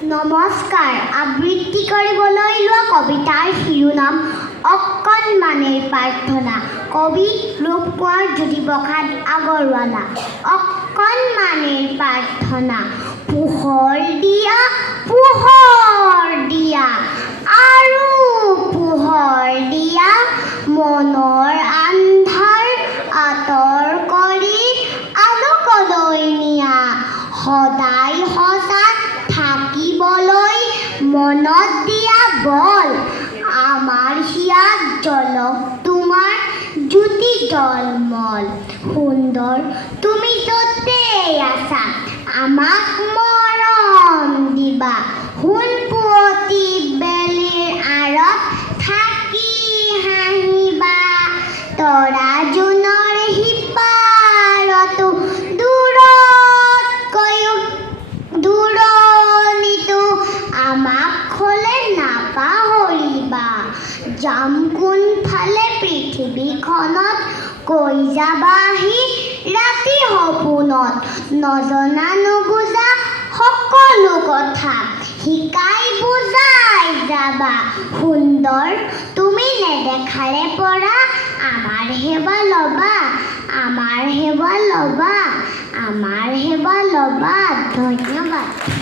নমস্কাৰ। আবৃত্তি কৰিবলৈ লোৱা কবিতাৰ শিৰোনাম অকণমানিৰ প্ৰাৰ্থনা। কবি ৰূপকোঁৱৰ জ্যোতিপ্ৰসাদ আগৰৱালা। অকণমানিৰ প্ৰাৰ্থনা। পোহৰ দিয়া, পোহৰ দিয়া, আৰু পোহৰ দিয়া, মনৰ আন্ধাৰ আঁতৰ কৰি আলোকলৈ নিয়া। সদায় সজাগ থাকিবলৈ মনত দিয়া বল। আমাৰ হিয়াত জ্বলক তোমাৰ জ্যোতি জলমল। সুন্দৰ তুমি য'তেই আছা, আমাক মৰম দিবা। সোণপুৱতি বেলিৰ আঁৰত থাকি হাঁহিবা। তৰা জোনৰ সিপাৰতো দূৰণিতো আমাক খলে নাপাহৰিবা। যাম কোনফালে পৃথিৱীখনত, কৈ যাবাহি ৰাতি সপোনত। নজনা নুবুজা সকলো কথা শিকাই বুজাই যাবা। সুন্দৰ তুমি নেদেখাৰে পৰা আমাৰ সেৱা ল'বা। আমাৰ সেৱা ল'বা, আমাৰ সেৱা ল'বা। ধন্যবাদ।